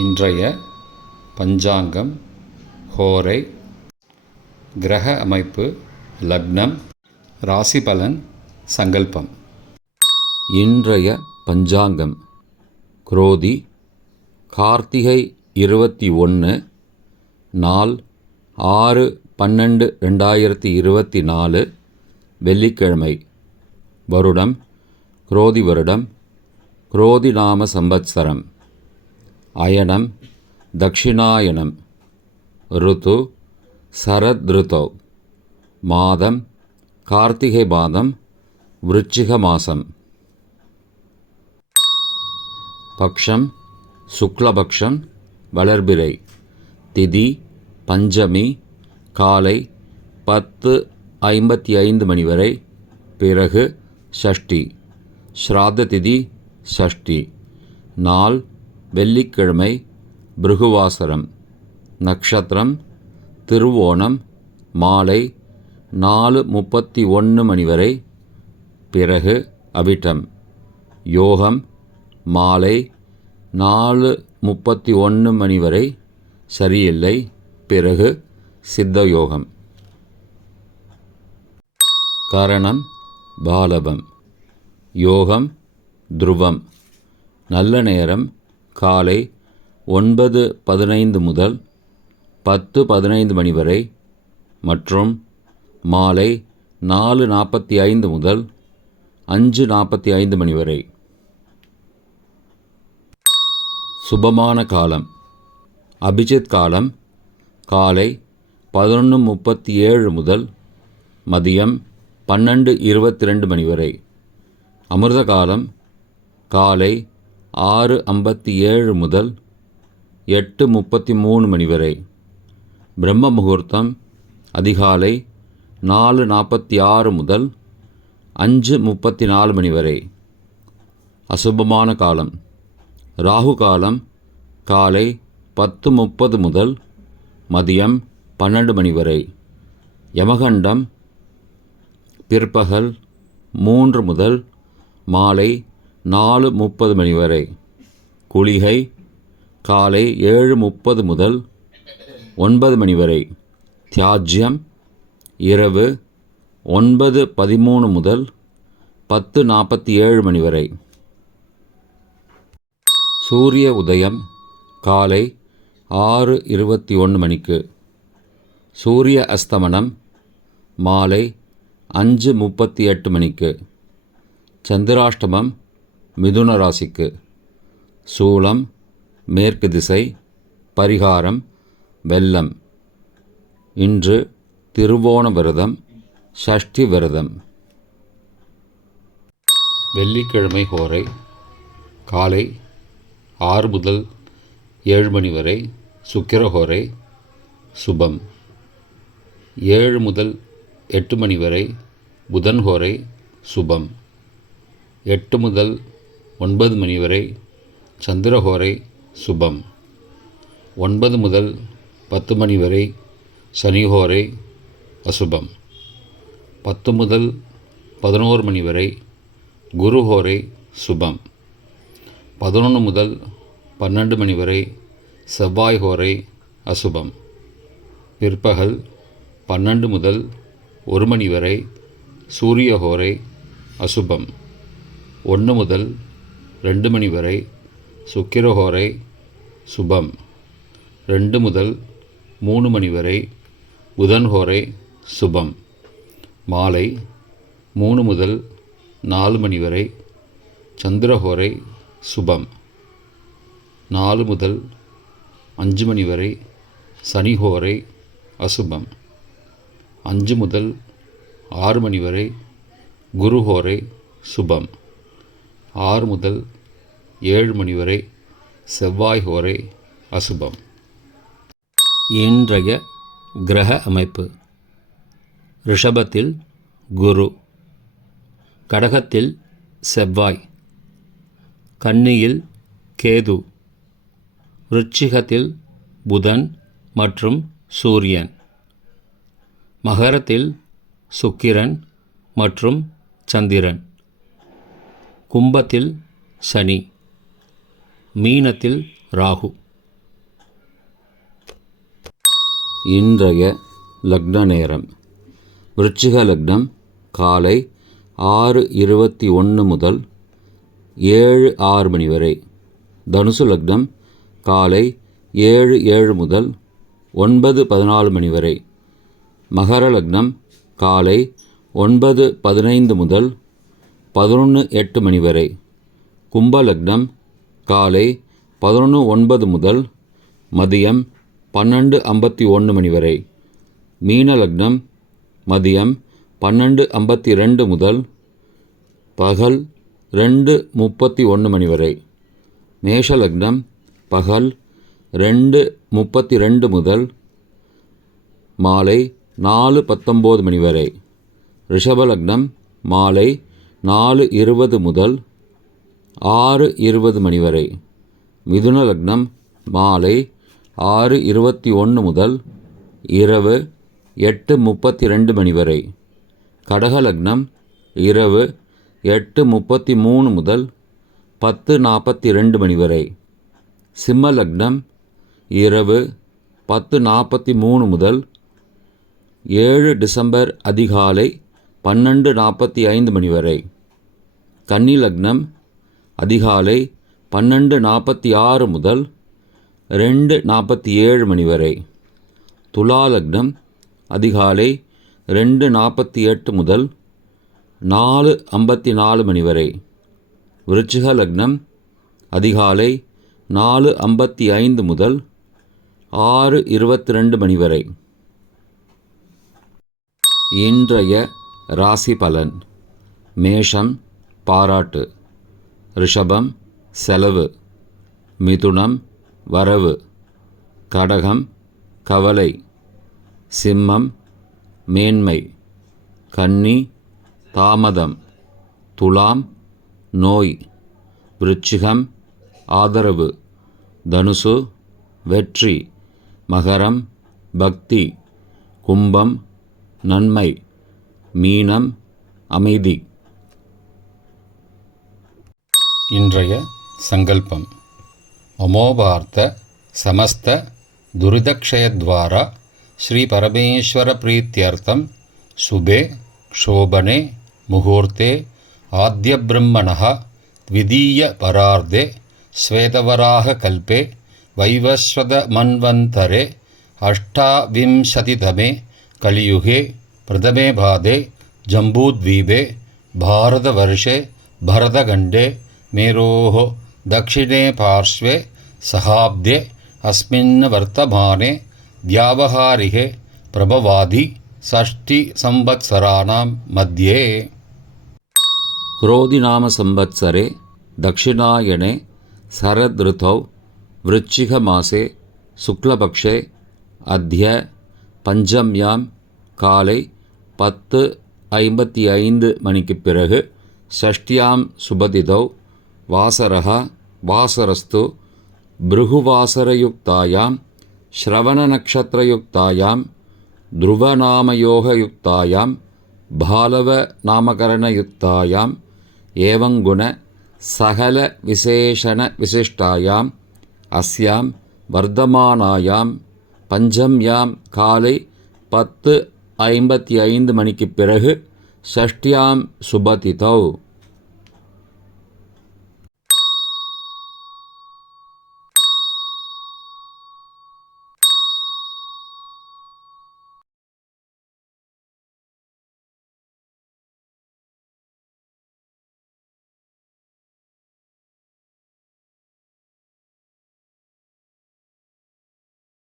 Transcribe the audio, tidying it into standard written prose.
இன்றைய பஞ்சாங்கம், ஹோரை, கிரக அமைப்பு, லக்னம், ராசி பலன், சங்கல்பம். இன்றைய பஞ்சாங்கம் குரோதி கார்த்திகை 21 நாள் 6/12/2024 வெள்ளிக்கிழமை. வருடம் குரோதி வருடம், குரோதி நாம சம்பத்சரம். அயனம் தக்ஷிணாயனம். ருத்து சரத் ருத்தோ. மாதம் கார்த்திகை மாதம், விருச்சிக மாசம். பக்ஷம் சுக்லபக்ஷம், வளர்பிறை. திதி பஞ்சமி, காலை 10:55 மணி வரை. பிறகு ஷஷ்டி. ஸ்ராத்த திதி ஷஷ்டி. நாள் வெள்ளிக்கிழமை, பிருகுவாசரம். நக்ஷத்திரம் திருவோணம். மாலை 4:31 மணி வரை. பிறகு அவிட்டம். யோகம் மாலை 4:31 மணி வரை, சரியில்லை. பிறகு சித்த யோகம். கரணம் பாலபம். யோகம் துருவம். நல்ல நேரம் காலை 9:15 முதல் 10:15 மணி வரை மற்றும் மாலை 4:45 முதல் 5:45 மணி வரை. சுபமான காலம் அபிஜித் காலம் காலை 11:37 முதல் மதியம் 12:22 மணி வரை. அமிர்த காலம் காலை 6:57 முதல் 8:33 மணி வரை. பிரம்ம முகூர்த்தம் அதிகாலை 4:46 முதல் 5:34 மணி வரை. அசுபமான காலம் ராகு காலம் காலை 10:30 முதல் மதியம் 12 மணி வரை. யமகண்டம் பிற்பகல் 3 முதல் மாலை 4:30 மணி வரை. குளிகை காலை 7:30 முதல் 9 மணி வரை. தியாஜ்யம் இரவு 9:13 முதல் 10:47 மணி வரை. சூரிய உதயம் காலை 6:21 மணிக்கு. சூரிய அஸ்தமனம் மாலை 5:38 மணிக்கு. சந்திராஷ்டமம் மிதுன ராசிக்கு. சூலம் மேற்கு திசை. பரிகாரம் வெல்லம். இன்று திருவோண விரதம், ஷஷ்டி விரதம். வெள்ளிக்கிழமை ஹோரை காலை 6 முதல் 7 மணி வரை. சுக்கிரஹோரை சுபம். 7 முதல் 8 மணி வரை. புதன்ஹோரை சுபம். 8 முதல் 9 மணி வரை. சந்திரஹோரை சுபம். 9 முதல் 10 மணி வரை. சனிஹோரை அசுபம். 10 முதல் 11 மணி வரை. குருஹோரை சுபம். 11 முதல் 12 மணி வரை. செவ்வாய் ஹோரை அசுபம். பிற்பகல் 12 முதல் 1 மணி வரை. சூரிய ஹோரை அசுபம். 1 முதல் 2 மணி வரை. சுக்கிரஹோரை சுபம். 2 முதல் 3 மணி வரை. புதன்ஹோரை சுபம். மாலை 3 முதல் 4 மணி வரை. சந்திரஹோரை சுபம். 4 முதல் 5 மணி வரை. சனிஹோரை அசுபம். 5 முதல் 6 மணி வரை. குருஹோரை சுபம். 6 முதல் 7 மணி வரை. செவ்வாய் ஹோரை அசுபம். இன்றைய கிரக அமைப்பு. ரிஷபத்தில் குரு, கடகத்தில் செவ்வாய், கன்னியில் கேது, விருச்சிகத்தில் புதன் மற்றும் சூரியன், மகரத்தில் சுக்கிரன் மற்றும் சந்திரன், கும்பத்தில் சனி, மீனத்தில் ராகு. இன்றைய லக்ன நேரம். விருச்சிக லக்னம் காலை 6:21 முதல் 7:06 மணி வரை. தனுசு லக்னம் காலை 7:07 முதல் 9:14 மணி வரை. மகர லக்னம் காலை 9:15 முதல் 11:08 மணி வரை. கும்ப லக்னம் காலை 11:09 முதல் மதியம் 12:51 மணி வரை. மீன லக்னம் மதியம் 12:52 முதல் பகல் 2:31 மணி வரை. மேஷ லக்னம் பகல் 2:32 முதல் மாலை 4:19 மணி வரை. ரிஷப லக்னம் மாலை 4:20 முதல் 6:20 மணி வரை. மிதுன லக்னம் மாலை 6:21 முதல் இரவு 8:32 மணி வரை. கடக லக்னம் இரவு 8:33 முதல் 10:42 மணி வரை. சிம்ம லக்னம் இரவு 10:43 முதல் 7 டிசம்பர் அதிகாலை 12:45 மணி வரை. கன்னி லக்னம் அதிகாலை 12:46 முதல் 2:47 மணி வரை. துலா லக்னம் அதிகாலை 2:48 முதல் 4:54 மணி வரை. விருச்சிக லக்னம் அதிகாலை 4:55 முதல் 6:22 மணி வரை. இன்றைய ராசி பலன். மேஷம் பாராட்டு, ரிஷபம் செலவு, மிதுனம் வரவு, கடகம் கவலை, சிம்மம் மேன்மை, கன்னி தாமதம், துலாம் நோய், விருச்சிகம் ஆதரவு, தனுசு வெற்றி, மகரம் பக்தி, கும்பம் நன்மை, மீனம் அமைதி. இன்றைய சங்கல்பம். மமோபார்த்த சமஸ்த துரிதக்ஷயத்வாரா ஸ்ரீ பரமேஸ்வர பிரீத்யர்த்தம் சுபே க்ஷோபனே முகூர்த்தே ஆத்யப்ரம்மணः த்விதீய பரார்த்தே ஸ்வேதவராக கல்பே வைவஸ்வத மன்வந்தரே அஷ்டாவிம்சதிதமே கலியுகே பிரதமே பாதே ஜம்பூத்வீபே பாரதவர்ஷே பரதகண்டே மேரோः दक्षिणे पार्श्वे सहाब्दे अस्मिन् वर्तमाने व्यावहारिके प्रभवादि षष्टिसंवत्सराणां मध्ये. क्रोधिनाम संवत्सरे दक्षिणायने शरदृतौ वृश्चिकमासे शुक्लपक्षे अद्य पञ्चम्यां काले 10:55 மணிக்குப் பிறகு ஷஷ்டியாம் சுபதிதௌ வாசரः வாசரஸ்து பிருகுவாசரயுக்தாயாம் ஸ்ரவணநக்ஷத்ரயுக்தாயாம் த்ருவநாமயோகயுக்தாயாம் பாலவநாமகரணயுக்தாயாம் ஏவங்குண சகல விசேஷண விசிஷ்டாயாம் அஸ்யாம் வர்த்தமானாயாம் பஞ்சம்யாம் காலை 10:55 மணிக்குப் பிறகு ஷஷ்டியாம் சுபதிதௌ